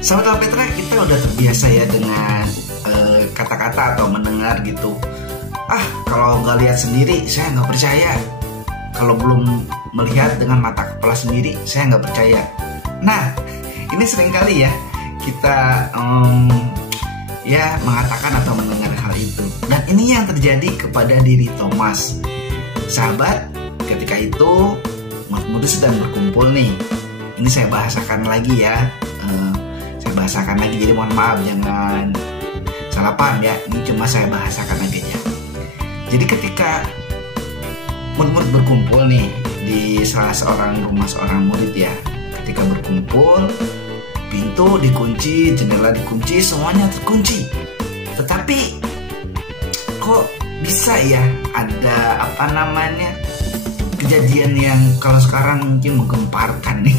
Sahabat Petra, kita udah terbiasa ya dengan kata-kata atau mendengar gitu. Kalau nggak lihat sendiri saya nggak percaya. Kalau belum melihat dengan mata kepala sendiri saya nggak percaya. Nah, ini seringkali ya kita mengatakan atau mendengar hal itu. Dan ini yang terjadi kepada diri Thomas. Sahabat, ketika itu murid-murid sedang berkumpul nih. Ini saya bahasakan lagi ya. Jadi mohon maaf, jangan salah paham ya. Ini cuma saya bahasakan aja ya. Jadi ketika murid-murid berkumpul nih di salah seorang rumah seorang murid ya. Ketika berkumpul, pintu dikunci, jendela dikunci, semuanya terkunci. Tetapi kok bisa ya ada kejadian yang kalau sekarang mungkin menggemparkan nih.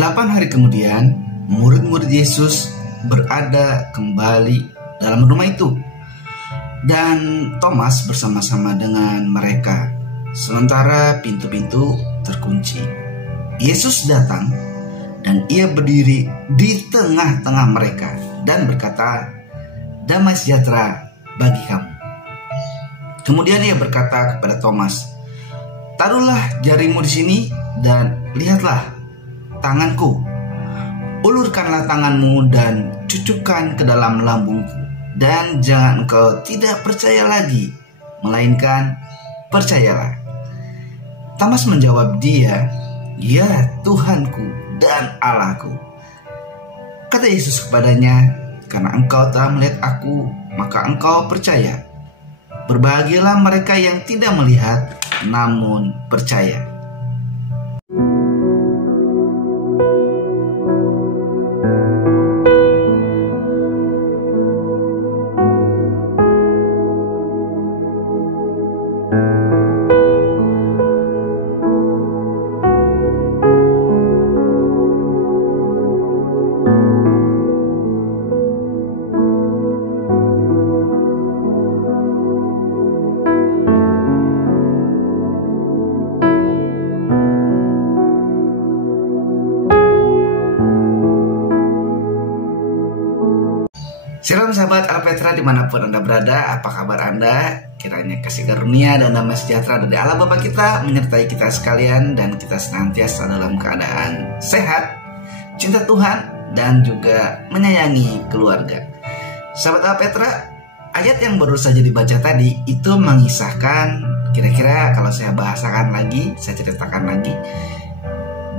8 hari kemudian, murid-murid Yesus berada kembali dalam rumah itu. Dan Thomas bersama-sama dengan mereka, sementara pintu-pintu terkunci. Yesus datang dan ia berdiri di tengah-tengah mereka dan berkata, "Damai sejahtera bagi kamu." Kemudian ia berkata kepada Thomas, "Taruhlah jarimu di sini dan lihatlah tanganku. Ulurkanlah tanganmu dan cucukkan ke dalam lambungku. Dan jangan engkau tidak percaya lagi, melainkan percayalah." Thomas menjawab dia, "Ya Tuhanku dan Allahku." Kata Yesus kepadanya, "Karena engkau telah melihat aku, maka engkau percaya. Berbahagialah mereka yang tidak melihat, namun percaya." Shalom sahabat Alpetra dimanapun Anda berada, apa kabar Anda? Kiranya kasih karunia dan damai sejahtera dari Allah Bapa kita menyertai kita sekalian, dan kita senantiasa dalam keadaan sehat, cinta Tuhan, dan juga menyayangi keluarga. Sahabat Alpetra, ayat yang baru saja dibaca tadi itu mengisahkan, kira-kira kalau saya bahasakan lagi, saya ceritakan lagi.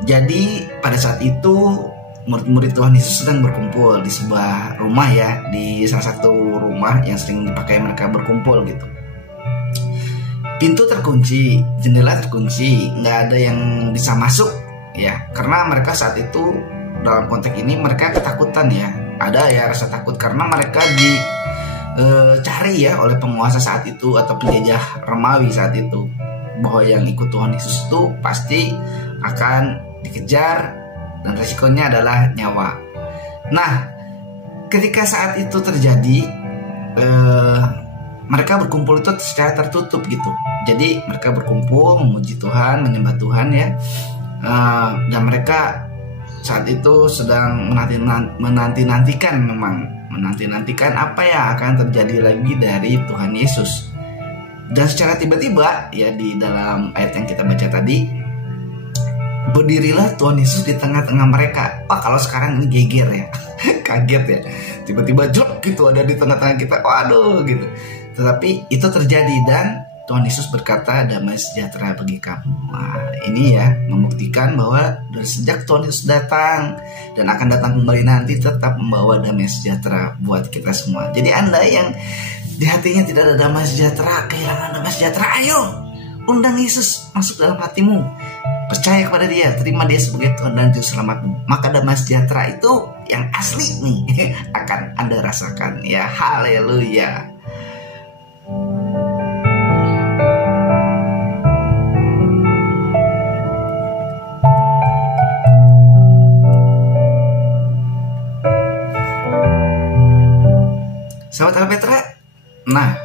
Jadi pada saat itu murid-murid Tuhan Yesus sedang berkumpul di sebuah rumah ya, di salah satu rumah yang sering dipakai mereka berkumpul gitu. Pintu terkunci, jendela terkunci, nggak ada yang bisa masuk ya, karena mereka saat itu dalam konteks ini mereka ketakutan ya, ada ya rasa takut karena mereka dicari ya oleh penguasa saat itu atau penjajah Romawi saat itu, bahwa yang ikut Tuhan Yesus itu pasti akan dikejar dan resikonya adalah nyawa. Nah, ketika saat itu terjadi, mereka berkumpul itu secara tertutup gitu. Jadi mereka berkumpul memuji Tuhan, menyembah Tuhan ya. Dan mereka saat itu sedang menanti-nantikan apa yang akan terjadi lagi dari Tuhan Yesus. Dan secara tiba-tiba ya, di dalam ayat yang kita baca tadi, berdirilah Tuhan Yesus di tengah-tengah mereka. Kalau sekarang ini geger ya, kaget ya, tiba-tiba jelek gitu ada di tengah-tengah kita, waduh gitu. Tetapi itu terjadi dan Tuhan Yesus berkata, "Damai sejahtera bagi kamu." Nah, ini ya membuktikan bahwa dari sejak Tuhan Yesus datang dan akan datang kembali nanti, tetap membawa damai sejahtera buat kita semua. Jadi Anda yang di hatinya tidak ada damai sejahtera, kehilangan damai sejahtera, ayo undang Yesus masuk dalam hatimu. percaya kepada dia, terima dia sebagai Tuhan dan Juru Selamatmu, maka damai sejahtera itu yang asli nih akan Anda rasakan ya. Haleluya. Sahabat Petra, nah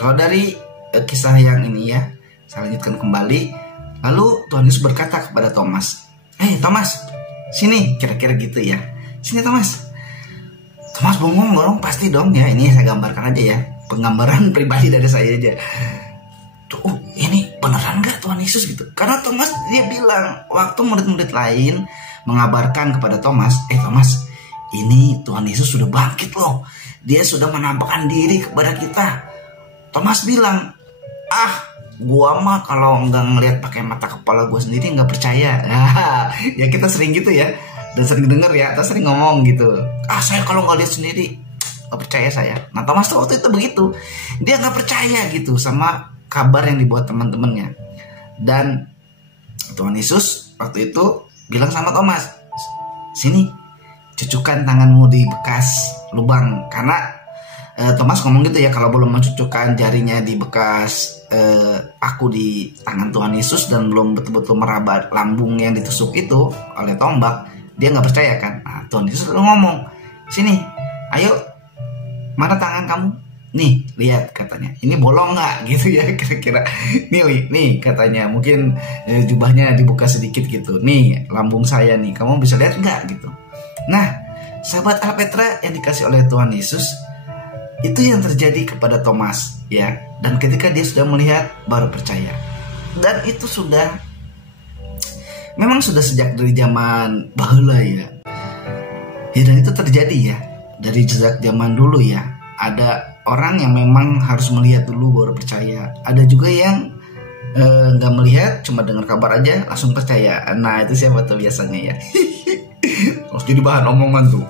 kalau dari kisah yang ini ya, saya lanjutkan kembali. Lalu Tuhan Yesus berkata kepada Thomas, Thomas, sini, kira-kira gitu ya. Sini Thomas. Thomas bengong dong, pasti dong ya. Ini saya gambarkan aja ya, penggambaran pribadi dari saya aja. Tuh, ini beneran gak Tuhan Yesus gitu? Karena Thomas dia bilang, waktu murid-murid lain mengabarkan kepada Thomas, Thomas, ini Tuhan Yesus sudah bangkit loh. Dia sudah menampakkan diri kepada kita. Thomas bilang, gua mah kalau nggak ngelihat pakai mata kepala gua sendiri nggak percaya. Ya kita sering gitu ya, dan sering denger ya, kita sering ngomong gitu. Saya kalau nggak lihat sendiri nggak percaya saya. Nah Thomas tuh waktu itu begitu, dia nggak percaya gitu sama kabar yang dibuat teman-temannya. Dan Tuhan Yesus waktu itu bilang sama Thomas, sini, cucukkan tanganmu di bekas lubang. Karena Thomas ngomong gitu ya, kalau belum mencucukkan jarinya di bekas paku di tangan Tuhan Yesus dan belum betul-betul meraba lambung yang ditusuk itu oleh tombak, dia nggak percaya kan. Nah Tuhan Yesus lalu ngomong, sini, ayo, mana tangan kamu? Nih, lihat katanya, ini bolong nggak gitu ya kira-kira. Nih katanya, mungkin jubahnya dibuka sedikit gitu. Nih lambung saya nih, kamu bisa lihat nggak gitu. Nah, sahabat Petra yang dikasih oleh Tuhan Yesus, itu yang terjadi kepada Thomas ya. Dan ketika dia sudah melihat, baru percaya. Dan itu memang sudah sejak dari zaman bahula ya. Dan itu terjadi ya, dari sejak zaman dulu ya. Ada orang yang memang harus melihat dulu baru percaya. Ada juga yang nggak melihat, cuma dengar kabar aja langsung percaya. Nah itu siapa tuh biasanya ya. Terus jadi bahan omongan tuh.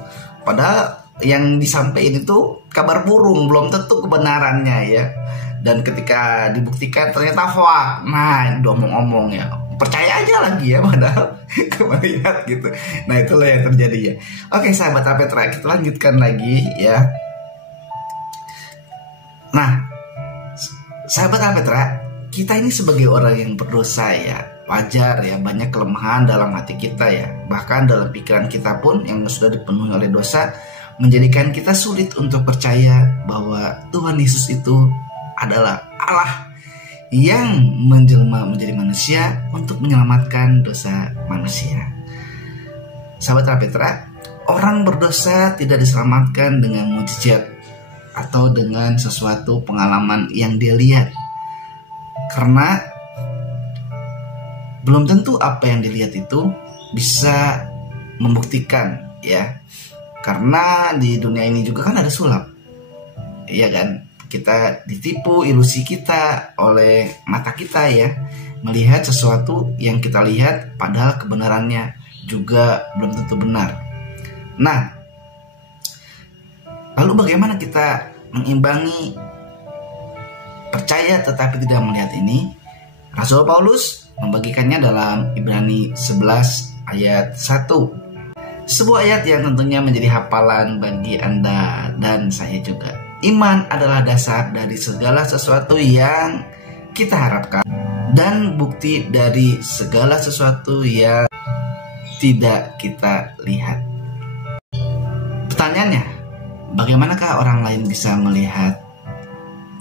Padahal yang disampaikan itu kabar burung, belum tentu kebenarannya ya. Dan ketika dibuktikan ternyata hoax. Nah, udah omong-omong ya, percaya aja lagi ya, padahal melihat gitu. Nah itulah yang terjadi ya. Oke sahabat Petra, kita lanjutkan lagi ya. Nah sahabat Petra, kita ini sebagai orang yang berdosa ya, wajar ya, banyak kelemahan dalam hati kita ya. Bahkan dalam pikiran kita pun yang sudah dipenuhi oleh dosa, menjadikan kita sulit untuk percaya bahwa Tuhan Yesus itu adalah Allah yang menjelma menjadi manusia untuk menyelamatkan dosa manusia. Sahabat Petra, orang berdosa tidak diselamatkan dengan mujizat atau dengan sesuatu pengalaman yang dia lihat. Karena belum tentu apa yang dilihat itu bisa membuktikan ya. Karena di dunia ini juga kan ada sulap, iya kan? Kita ditipu ilusi kita oleh mata kita ya, melihat sesuatu yang kita lihat padahal kebenarannya juga belum tentu benar. Nah, lalu bagaimana kita mengimbangi percaya tetapi tidak melihat ini? Rasul Paulus membagikannya dalam Ibrani 11 ayat 1. Sebuah ayat yang tentunya menjadi hafalan bagi Anda dan saya juga. Iman adalah dasar dari segala sesuatu yang kita harapkan dan bukti dari segala sesuatu yang tidak kita lihat. Pertanyaannya, bagaimanakah orang lain bisa melihat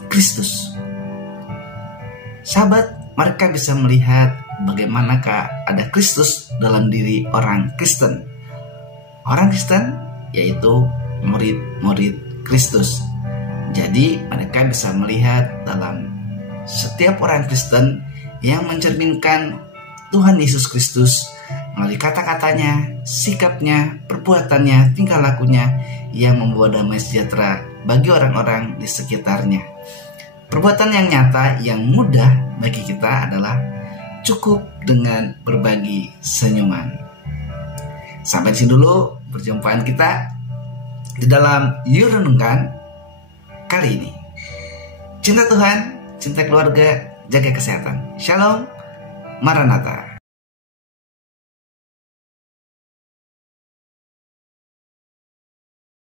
Kristus? Sahabat, mereka bisa melihat bagaimanakah ada Kristus dalam diri orang Kristen. Orang Kristen yaitu murid-murid Kristus. Jadi mereka bisa melihat dalam setiap orang Kristen yang mencerminkan Tuhan Yesus Kristus melalui kata-katanya, sikapnya, perbuatannya, tingkah lakunya yang membawa damai sejahtera bagi orang-orang di sekitarnya. Perbuatan yang nyata yang mudah bagi kita adalah cukup dengan berbagi senyuman. Sampai sini dulu perjumpaan kita di dalam Yuk Renungkan kali ini. Cinta Tuhan, cinta keluarga, jaga kesehatan. Shalom, Maranatha.